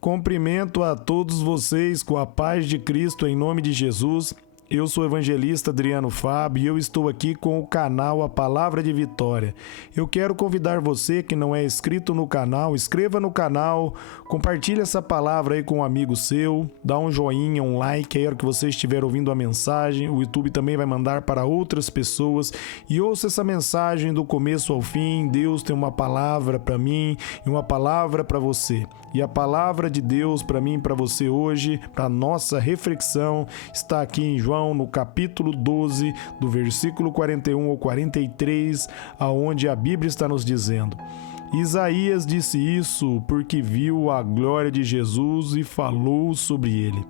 Cumprimento a todos vocês com a paz de Cristo em nome de Jesus. Eu sou o evangelista Adriano Fábio e eu estou aqui com o canal A Palavra de Vitória. Eu quero convidar você que não é inscrito no canal, inscreva no canal, compartilhe essa palavra aí com um amigo seu, dá um joinha, um like aí na hora que você estiver ouvindo a mensagem. O YouTube também vai mandar para outras pessoas e ouça essa mensagem do começo ao fim. Deus tem uma palavra para mim e uma palavra para você. E a palavra de Deus para mim e para você hoje, para nossa reflexão, está aqui em João, no capítulo 12, do versículo 41 ao 43, aonde a Bíblia está nos dizendo: Isaías disse isso porque viu a glória de Jesus e falou sobre ele.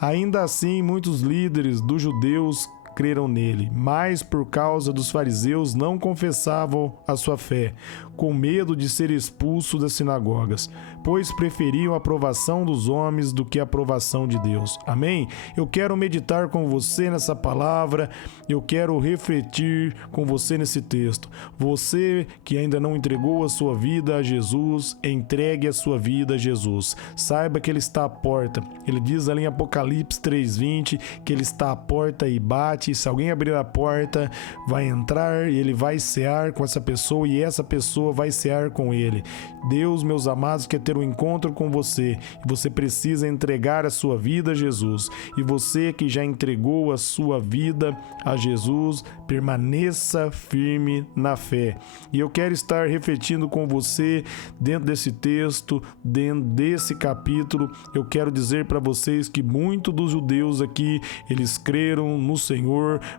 Ainda assim, muitos líderes dos judeus creram nele, mas por causa dos fariseus não confessavam a sua fé, com medo de ser expulso das sinagogas, pois preferiam a aprovação dos homens do que a aprovação de Deus. Amém? Eu quero meditar com você nessa palavra, eu quero refletir com você nesse texto. Você que ainda não entregou a sua vida a Jesus, entregue a sua vida a Jesus. Saiba que Ele está à porta. Ele diz ali em Apocalipse 3:20 que Ele está à porta e bate. Se alguém abrir a porta, vai entrar e Ele vai cear com essa pessoa e essa pessoa vai cear com Ele. Deus, meus amados, quer ter um encontro com você e você precisa entregar a sua vida a Jesus. E você que já entregou a sua vida a Jesus, permaneça firme na fé. E eu quero estar refletindo com você dentro desse texto, dentro desse capítulo. Eu quero dizer para vocês que muitos dos judeus aqui, eles creram no Senhor,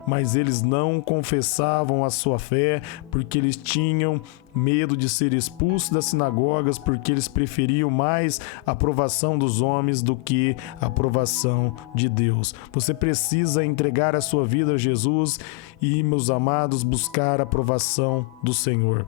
mas eles não confessavam a sua fé porque eles tinham medo de ser expulsos das sinagogas, porque eles preferiam mais a aprovação dos homens do que a aprovação de Deus. Você precisa entregar a sua vida a Jesus e, meus amados, buscar a aprovação do Senhor.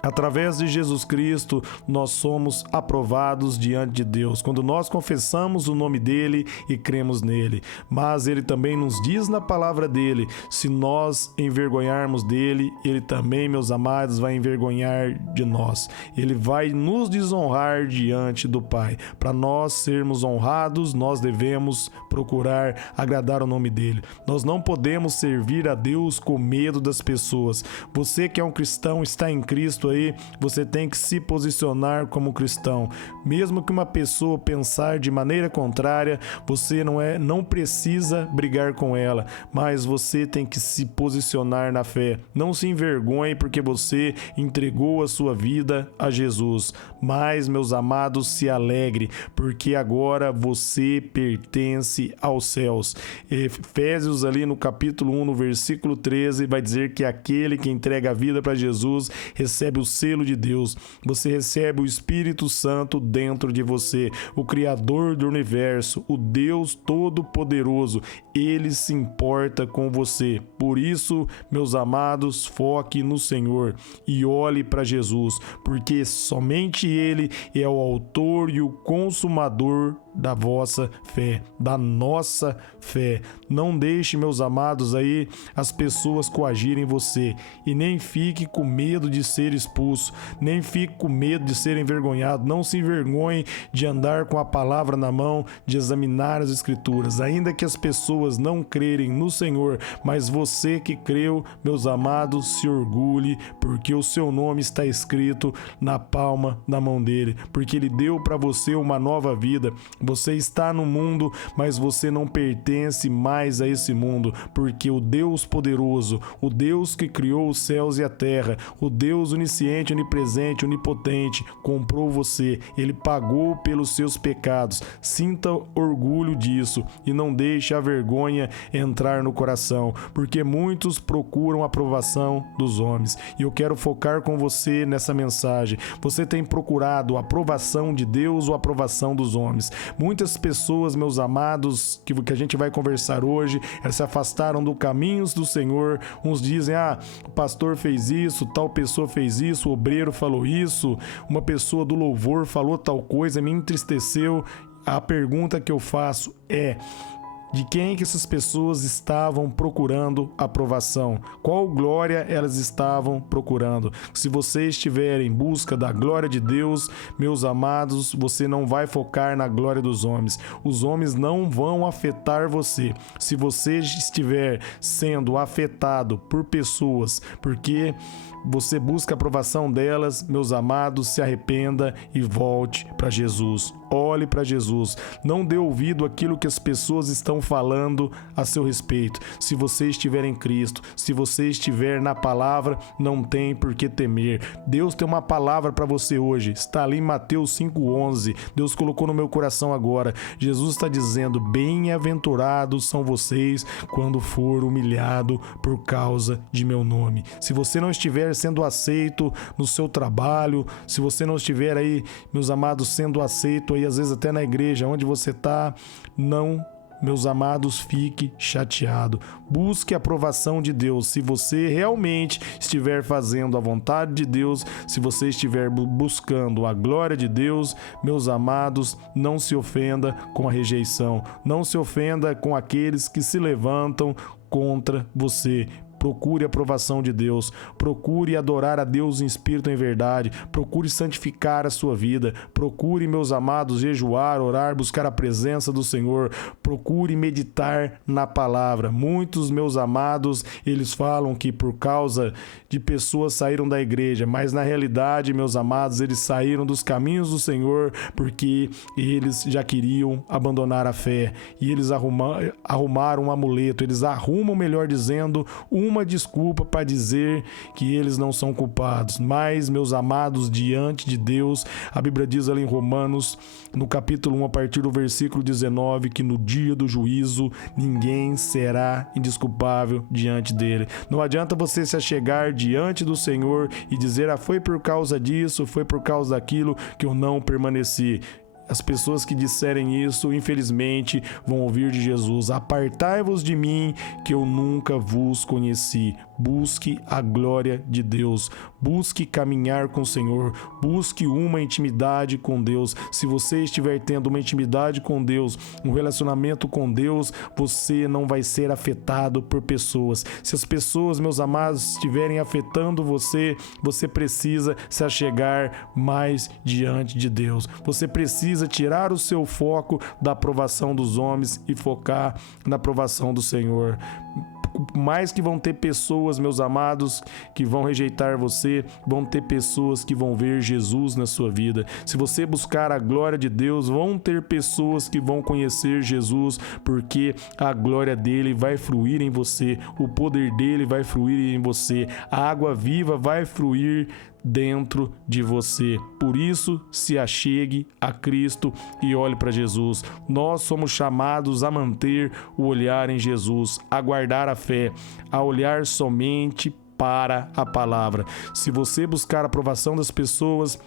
Através de Jesus Cristo, nós somos aprovados diante de Deus, quando nós confessamos o nome dEle e cremos nele. Mas Ele também nos diz na palavra dEle, se nós envergonharmos dEle, Ele também, meus amados, vai envergonhar de nós. Ele vai nos desonrar diante do Pai. Para nós sermos honrados, nós devemos procurar agradar o nome dEle. Nós não podemos servir a Deus com medo das pessoas. Você que é um cristão, está em Cristo aí, você tem que se posicionar como cristão. Mesmo que uma pessoa pensar de maneira contrária, você não precisa brigar com ela, mas você tem que se posicionar na fé. Não se envergonhe porque você entregou a sua vida a Jesus. Mas, meus amados, se alegre, porque agora você pertence aos céus. Efésios ali no capítulo 1, no versículo 13, vai dizer que aquele que entrega a vida para Jesus recebe o selo de Deus. Você recebe o Espírito Santo dentro de você, o Criador do universo, o Deus Todo-Poderoso. Ele se importa com você. Por isso, meus amados, foque no Senhor e olhe para Jesus, porque somente Ele é o autor e o consumador da vossa fé, da nossa fé. Não deixe, meus amados, aí as pessoas coagirem você e nem fique com medo de ser expulso, nem fique com medo de ser envergonhado. Não se envergonhe de andar com a palavra na mão, de examinar as Escrituras, ainda que as pessoas não crerem no Senhor, mas você que creu, meus amados, se orgulhe, porque o seu nome está escrito na palma da mão dele, porque ele deu para você uma nova vida. Você está no mundo, mas você não pertence mais a esse mundo, porque o Deus poderoso, o Deus que criou os céus e a terra, o Deus onisciente, onipresente, onipotente, comprou você. Ele pagou pelos seus pecados. Sinta orgulho disso e não deixe a vergonha entrar no coração, porque muitos procuram a aprovação dos homens. E eu quero focar com você nessa mensagem. Você tem procurado a aprovação de Deus ou a aprovação dos homens? Muitas pessoas, meus amados, que a gente vai conversar hoje, elas se afastaram do caminhos do Senhor. Uns dizem, o pastor fez isso, tal pessoa fez isso, o obreiro falou isso, uma pessoa do louvor falou tal coisa, me entristeceu. A pergunta que eu faço é: De quem que essas pessoas estavam procurando aprovação? Qual glória elas estavam procurando? Se você estiver em busca da glória de Deus, meus amados, você não vai focar na glória dos homens. Os homens não vão afetar você. Se você estiver sendo afetado por pessoas, porque você busca a aprovação delas, meus amados, se arrependa e volte para Jesus. Olhe para Jesus. Não dê ouvido àquilo que as pessoas estão falando a seu respeito. Se você estiver em Cristo, se você estiver na palavra, não tem por que temer. Deus tem uma palavra para você hoje. Está ali em Mateus 5,11. Deus colocou no meu coração agora. Jesus está dizendo: bem-aventurados são vocês quando for humilhado por causa de meu nome. Se você não estiver sendo aceito no seu trabalho, se você não estiver aí, meus amados, sendo aceito aí, às vezes até na igreja onde você está, não, meus amados, fique chateado. Busque a aprovação de Deus. Se você realmente estiver fazendo a vontade de Deus, se você estiver buscando a glória de Deus, meus amados, não se ofenda com a rejeição. Não se ofenda com aqueles que se levantam contra você. Procure a aprovação de Deus, procure adorar a Deus em espírito e em verdade, procure santificar a sua vida, procure, meus amados, jejuar, orar, buscar a presença do Senhor, procure meditar na palavra. Muitos, meus amados, eles falam que por causa de pessoas saíram da igreja, mas na realidade, meus amados, eles saíram dos caminhos do Senhor porque eles já queriam abandonar a fé e eles arrumaram um amuleto, eles arrumam, melhor dizendo, uma desculpa para dizer que eles não são culpados. Mas, meus amados, diante de Deus, a Bíblia diz ali em Romanos, no capítulo 1, a partir do versículo 19, que no dia do juízo ninguém será indesculpável diante dele. Não adianta você se achegar diante do Senhor e dizer: foi por causa disso, foi por causa daquilo que eu não permaneci. As pessoas que disserem isso, infelizmente, vão ouvir de Jesus: apartai-vos de mim, que eu nunca vos conheci. Busque a glória de Deus, busque caminhar com o Senhor, busque uma intimidade com Deus. Se você estiver tendo uma intimidade com Deus, um relacionamento com Deus, você não vai ser afetado por pessoas. Se as pessoas, meus amados, estiverem afetando você, você precisa se achegar mais diante de Deus. Você precisa tirar o seu foco da aprovação dos homens e focar na aprovação do Senhor. Mais que vão ter pessoas, meus amados, que vão rejeitar você, vão ter pessoas que vão ver Jesus na sua vida. Se você buscar a glória de Deus, vão ter pessoas que vão conhecer Jesus, porque a glória dele vai fluir em você, o poder dele vai fluir em você, a água viva vai fluir dentro de você. Por isso, se achegue a Cristo e olhe para Jesus. Nós somos chamados a manter o olhar em Jesus, a guardar a fé, a olhar somente para a palavra. Se você buscar a aprovação das pessoas,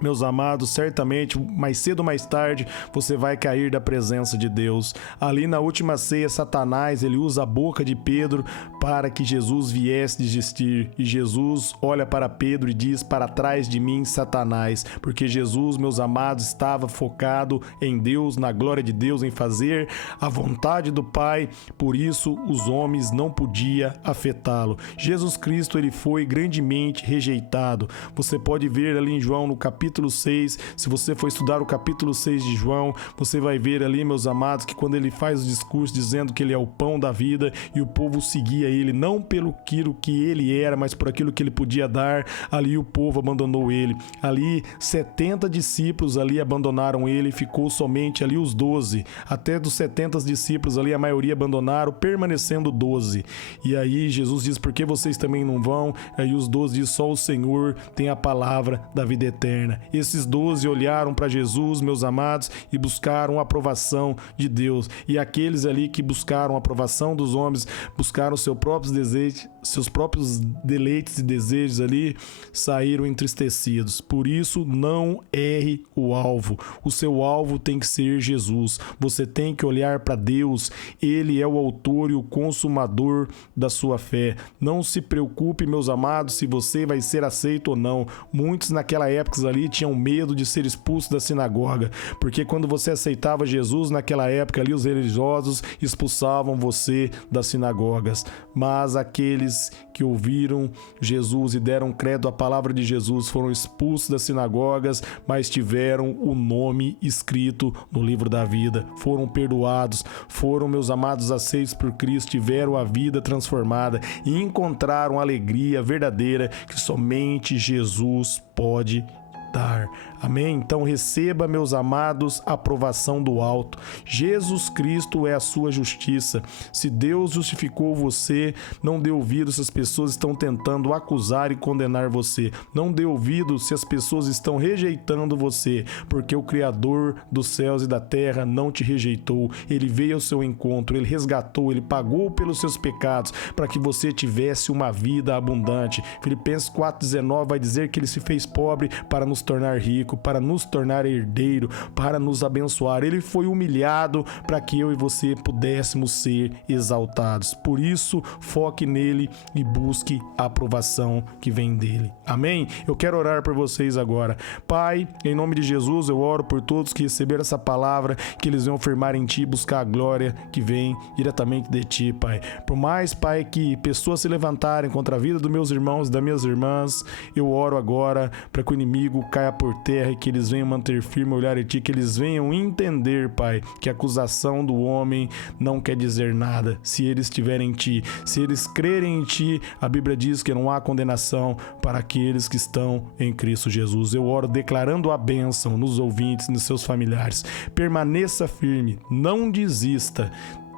meus amados, certamente, mais cedo ou mais tarde, você vai cair da presença de Deus. Ali na última ceia, Satanás, ele usa a boca de Pedro para que Jesus viesse desistir. E Jesus olha para Pedro e diz: para trás de mim, Satanás. Porque Jesus, meus amados, estava focado em Deus, na glória de Deus, em fazer a vontade do Pai. Por isso, os homens não podiam afetá-lo. Jesus Cristo, ele foi grandemente rejeitado. Você pode ver ali em João, no capítulo 6, se você for estudar o capítulo 6 de João, você vai ver ali, meus amados, que quando ele faz o discurso dizendo que ele é o pão da vida e o povo seguia ele, não pelo aquilo que ele era, mas por aquilo que ele podia dar, ali o povo abandonou ele. Ali 70 discípulos ali abandonaram ele, ficou somente ali os 12. Até dos 70 discípulos ali, a maioria abandonaram, permanecendo 12. E aí Jesus diz: por que vocês também não vão? Aí os 12 diz: só o Senhor tem a palavra da vida eterna. Esses 12 olharam para Jesus, meus amados, e buscaram a aprovação de Deus. E aqueles ali que buscaram a aprovação dos homens, buscaram seus próprios deleites e desejos ali, saíram entristecidos. Por isso, não erre o alvo. O seu alvo tem que ser Jesus. Você tem que olhar para Deus. Ele é o autor e o consumador da sua fé. Não se preocupe, meus amados, se você vai ser aceito ou não. Muitos naquela época ali tinham medo de ser expulsos da sinagoga, porque quando você aceitava Jesus naquela época ali, os religiosos expulsavam você das sinagogas. Mas aqueles que ouviram Jesus e deram credo à palavra de Jesus foram expulsos das sinagogas, mas tiveram o nome escrito no livro da vida, foram perdoados, foram, meus amados, aceitos por Cristo, tiveram a vida transformada e encontraram a alegria verdadeira que somente Jesus pode dar. Amém? Então receba, meus amados, a aprovação do alto. Jesus Cristo é a sua justiça. Se Deus justificou você, não dê ouvido se as pessoas estão tentando acusar e condenar você. Não dê ouvido se as pessoas estão rejeitando você, porque o Criador dos céus e da terra não te rejeitou. Ele veio ao seu encontro, ele resgatou, ele pagou pelos seus pecados para que você tivesse uma vida abundante. Filipenses 4,19 vai dizer que ele se fez pobre para nos tornar rico, para nos tornar herdeiro, para nos abençoar. Ele foi humilhado para que eu e você pudéssemos ser exaltados. Por isso, foque nele e busque a aprovação que vem dele. Amém? Eu quero orar por vocês agora. Pai, em nome de Jesus, eu oro por todos que receberam essa palavra, que eles venham firmar em ti, buscar a glória que vem diretamente de ti, Pai. Por mais, Pai, que pessoas se levantarem contra a vida dos meus irmãos e das minhas irmãs, eu oro agora para que o inimigo caia por terra e que eles venham manter firme o olhar em ti, que eles venham entender, Pai, que a acusação do homem não quer dizer nada. Se eles estiverem em ti, se eles crerem em ti, a Bíblia diz que não há condenação para aqueles que estão em Cristo Jesus. Eu oro declarando a bênção nos ouvintes, nos seus familiares. Permaneça firme, não desista.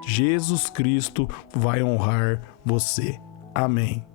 Jesus Cristo vai honrar você. Amém.